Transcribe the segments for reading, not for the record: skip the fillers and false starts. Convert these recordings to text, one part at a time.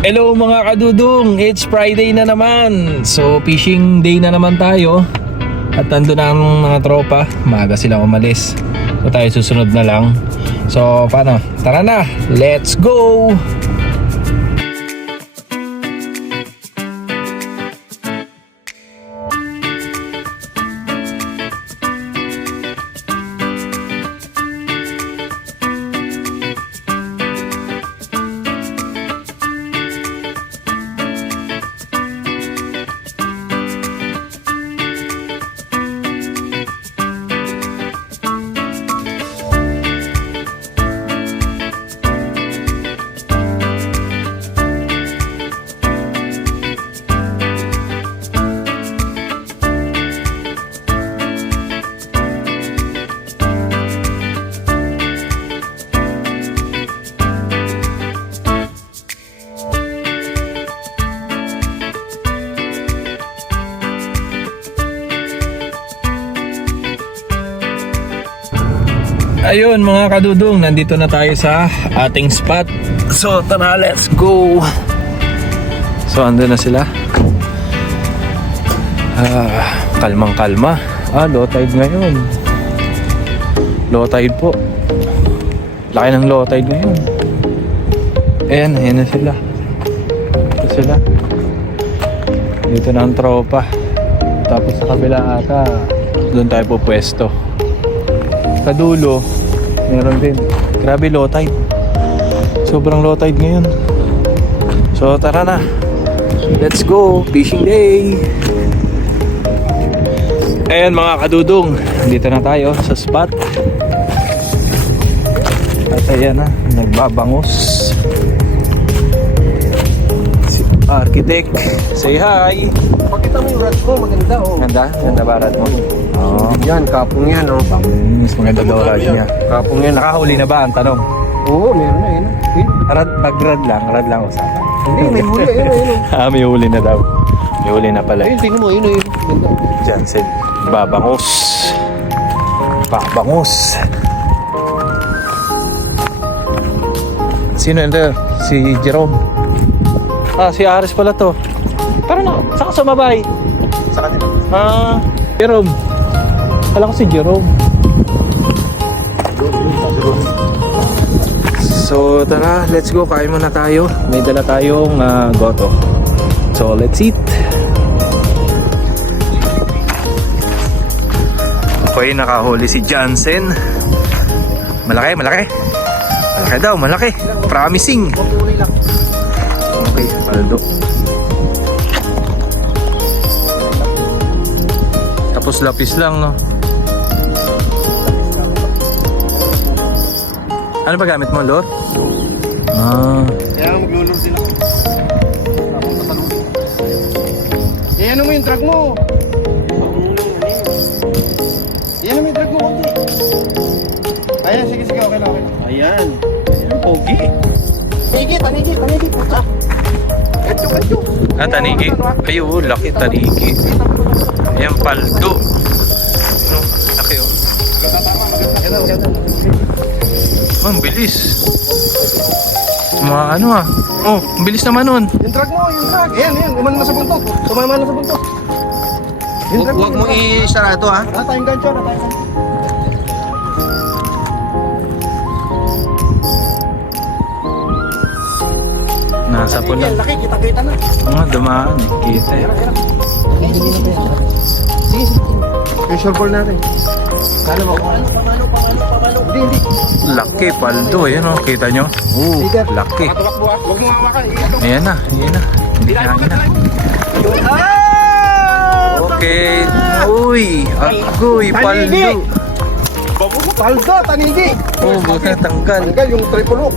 Hello mga kadudong, it's Friday na naman. So fishing day na naman tayo. At nandun na ang mga tropa. Maaga sila umalis. So tayo susunod na lang. So paano? Tara na, let's go! Ayun mga kadudong, nandito na tayo sa ating spot. So tara, let's go. So andun na sila. Kalmang kalma. Low tide ngayon. Low tide po. Laki ng low tide ngayon. Ayan na sila. Ito sila. Dito na ang tropa. Tapos sa kabila ata doon tayo pupwesto. Sa dulo meron din. Grabe low tide. Sobrang low tide ngayon. So tara na, let's go, fishing day. Ayan mga kadudong, dito na tayo sa spot. At ayan na, nagbabangos si Architect. Say hi. Pakita mo yung rad ko, maganda oh. Ganda ba rad mo? Oo. Yan, kapong yan oh. Mas maganda daw rad niya. Kapong yan. Nakahuli na ba ang tanong? Oo, meron na yun. Pag rad lang usapan. Hindi, may huli, ayun oh. May huli na daw. May huli na pala. Ayun, tingnan mo, yun oh, yun. Ganda. Jansen, babangos. Sino ito? Si Jerome. Si Aris pala to. Tara na, saka sumabay. Sa kanila. Jerome. Kala ko si Jerome. So tara, let's go. Kain muna tayo. May dala tayong goto. So let's eat. Okay, nakahuli si Jansen. Malaki. Malaki daw, malaki. Promising. Okay, paldo. Tapos lapis lang, no? Ano ba gamit mo, Lord? Kaya maglulur sila. Ano mo yung drag mo? Ano mo yung drag mo? Ayan, sige, okay lang. Ayan, pogi. Tanigi, puta. Kadyo. Tanigi. Ayo, laki tanigi. Ayan, paldo. No, laki oh. Maganda. Ang bilis. Oh, ang bilis naman nun. Yung drag mo, yung drag. Ayan, umano na sa buntot. Sumama na sa buntot. Huwag mo i-sarado ha. Tayong gancho. Nasa pula. Laki, kita na. Dumaan eh. Kita eh. Sige. Pressure ball natin. Kala mo. Pamalo. Hindi. Laki, paldo. Ayan oh, kita nyo? Laki. Patulak mo ha. Huwag mo hawakan. Ayan na. Hindi na. Okay. Uy, agoy, paldo. Paldo, tanigi. Buti na tanggal. Tanggal yung triple hook.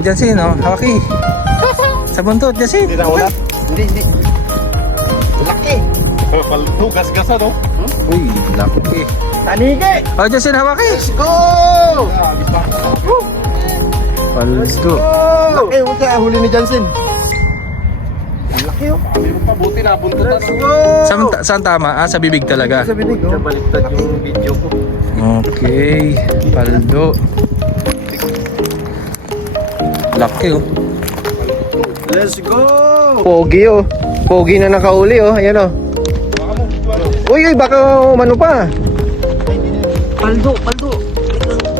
Jansen, hawaki. Sa buntot, Jansen. Hindi na ulat. Hindi. Laki. Paldo, gas-gasa no? Uy, laki. Tanigi. Jansen, hawaki. Let's go! Paldo. Laki, huwag ka huli ni Jansen. Laki oh. Buti na, buntot na. Let's go! Saan tama? Sa bibig talaga. Sa bibig oh. Baliktad yung video ko. Okay, paldo. Laki oh. Let's go! Pogi oh. Pogi na nakauli oh. Ayan oh. Uy, baka umano pa. Paldo.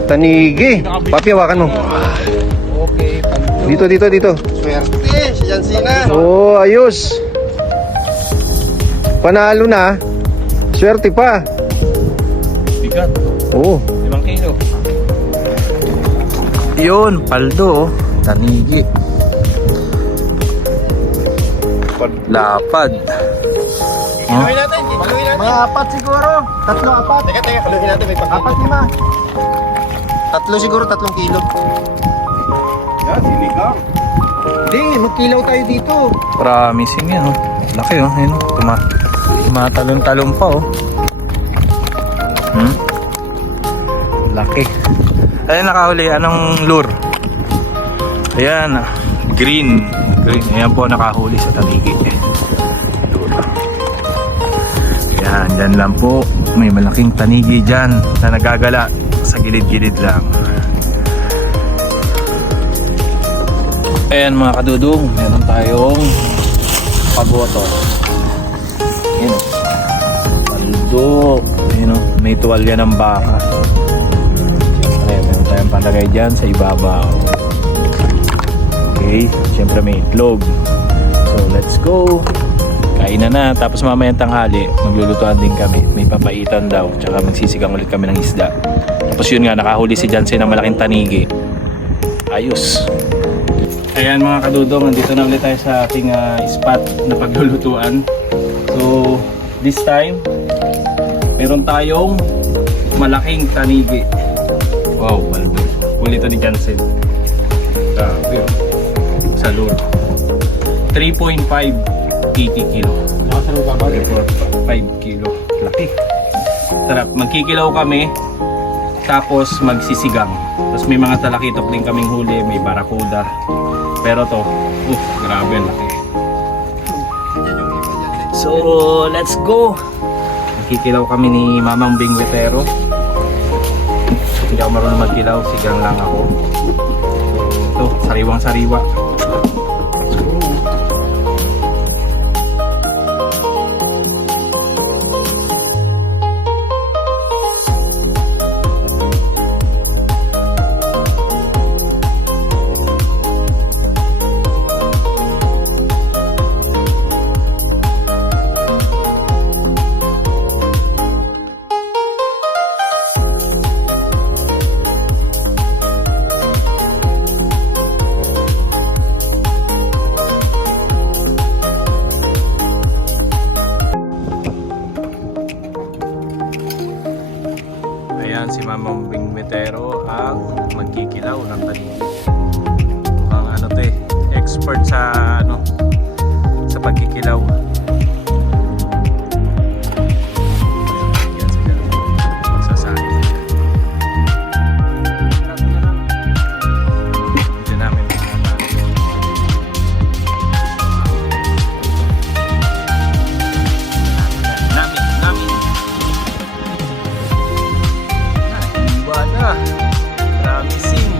Tanigi. Papi, hawakan mo. Okay, paldo. Dito. Swerte, si Jansina. Oh, ayos. Panalo na. Swerte pa. Bigat. Oh. 5 kilo. Yun, paldo. Tanigi. Lapad. Kaluhin natin. Mga 4 siguro. 3, 4. Teka, kaluhin natin. May 4, 5. 3 siguro, 3 kilo. Yan, sinigang. Hindi, magkilaw tayo dito. Promising yan, oh. Laki, oh. Ayun, oh. Tumatalon-talon pa, oh. Laki. Ayun, nakahuli. Anong lure? Ayan, green. Ayan po, nakahuli sa tanigi. Lure. Ayan, dyan lang po. May malaking tanigi dyan na nagagala sa gilid-gilid lang. Ayan mga kadudong, meron tayong pagoto. Ayan o. Paldo. Ayan o, may tuwalya ng baka. Siyempre, meron tayong palagay dyan sa ibabaw. Okay, siyempre may itlog. So let's go. Kainan na, tapos mamayang tanghali maglulutuan din kami. May papaitan daw, tsaka magsisigang ulit kami ng isda. Tapos yun nga, nakahuli si Jansen ng malaking tanigi. Ayos. Ayan mga kadudong, nandito na ulit tayo sa ating spot na paglulutuan. So this time meron tayong malaking tanigi. Wow, paldo. Huli ito ni Jansen. Grabe, sa lure 3.5 80 kilo. 5 kilo. Laki. Sarap. Magkikilaw kami. Tapos magsisigang. Tapos may mga talakitok din kaming huli. May barakuda. Pero to, grabe laki. So, let's go. Magkikilaw kami ni Mamang Bingwetero. Hindi ako marunong magkilaw. Sigang lang ako. Ito, sariwang-sariwa. Ayan si Mamang Bingwetero ang magkikilaw ng tanigi. Ang ano to expert sa sa pagkikilaw. Ayan sila. Magsasabi. Hindi namin namin Iwana. Promising.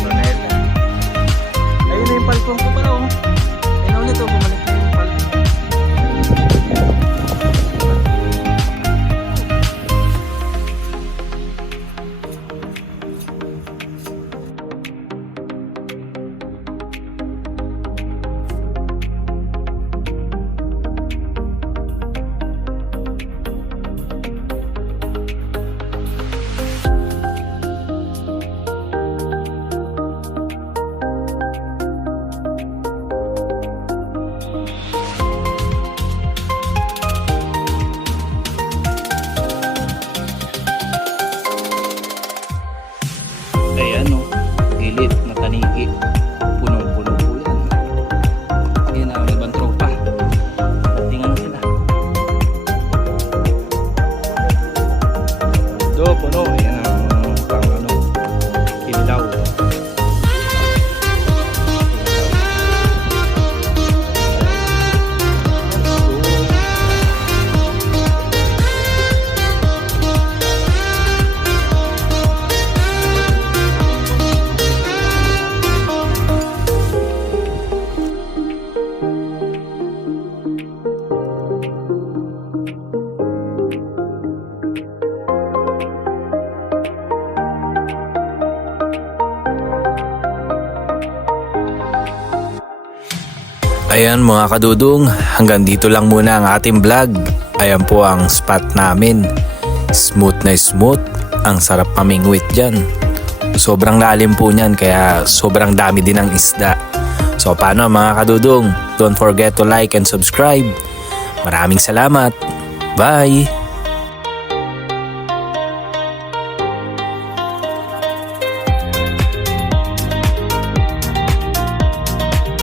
Brunella. Ayun na yung palpong ko pala oh. Ayun na ulit oh. Bumalik na yung palpong. Ayan o, gilid na tanigi. Puno-puno po yan. Ayan ang ibang tropa. Tingnan sila. Puno. Ayan ang pang kilaw. Ayan mga kadudong, hanggang dito lang muna ang ating vlog. Ayan po ang spot namin. Smooth na smooth, ang sarap mamingwit dyan. Sobrang lalim po niyan kaya sobrang dami din ng isda. So paano mga kadudong, don't forget to like and subscribe. Maraming salamat. Bye!